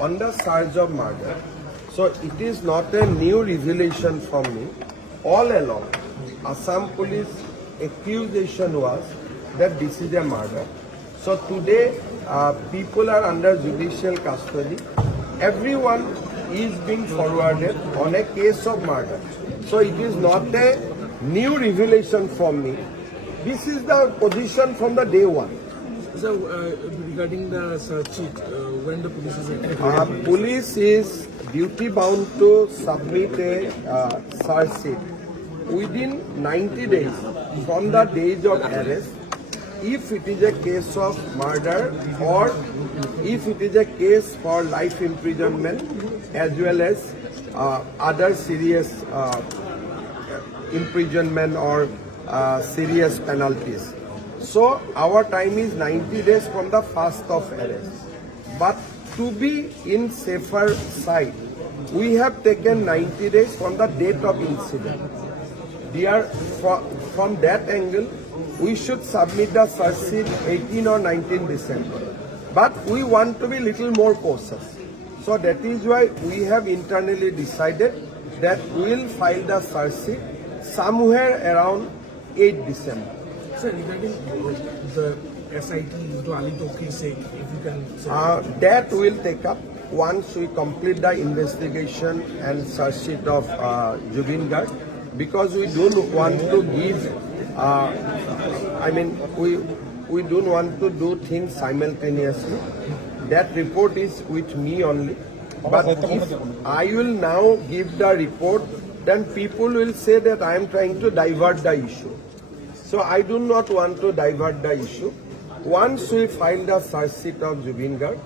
on the charge of murder. So it is not a new revelation from me. All along, Assam police accusation was that this is a murder. So today, people are under judicial custody. Everyone is being forwarded on a case of murder. So it is not a new revelation from me. This is the position from the day one. So, regarding the search sheet, when the police is expected? Police is duty bound to submit a search sheet within 90 days from the date of arrest. If it is a case of murder or if it is a case for life imprisonment as well as other serious imprisonment or serious penalties. So our time is 90 days from the first of arrest. But to be in safer side, we have taken 90 days from the date of incident. From that angle, we should submit the search sheet 18 or 19 December. But we want to be little more cautious. So that is why we have internally decided that we will file the search sheet somewhere around 8 December. Sir, regarding the SIT to Ali Toki's sake, if you can say. That will take up once we complete the investigation and search sheet of Jubin Garg, because we don't want to give, we don't want to do things simultaneously. That report is with me only. But if I will now give the report, then people will say that I am trying to divert the issue. So I do not want to divert the issue. Once we file the search sheet of Jubin Garg,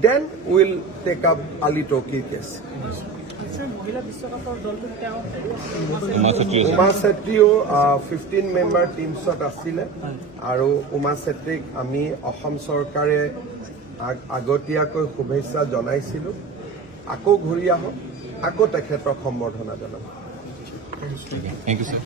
then we will take up Ali Toki case. Uma Settrio 15-member team shot asile aru Uma Setrik ami Ahom Sarkare agotiyakoi shubhechha janaisilu ako ghuri ahok ako tekhetok sombordhona janam. Thank you, sir.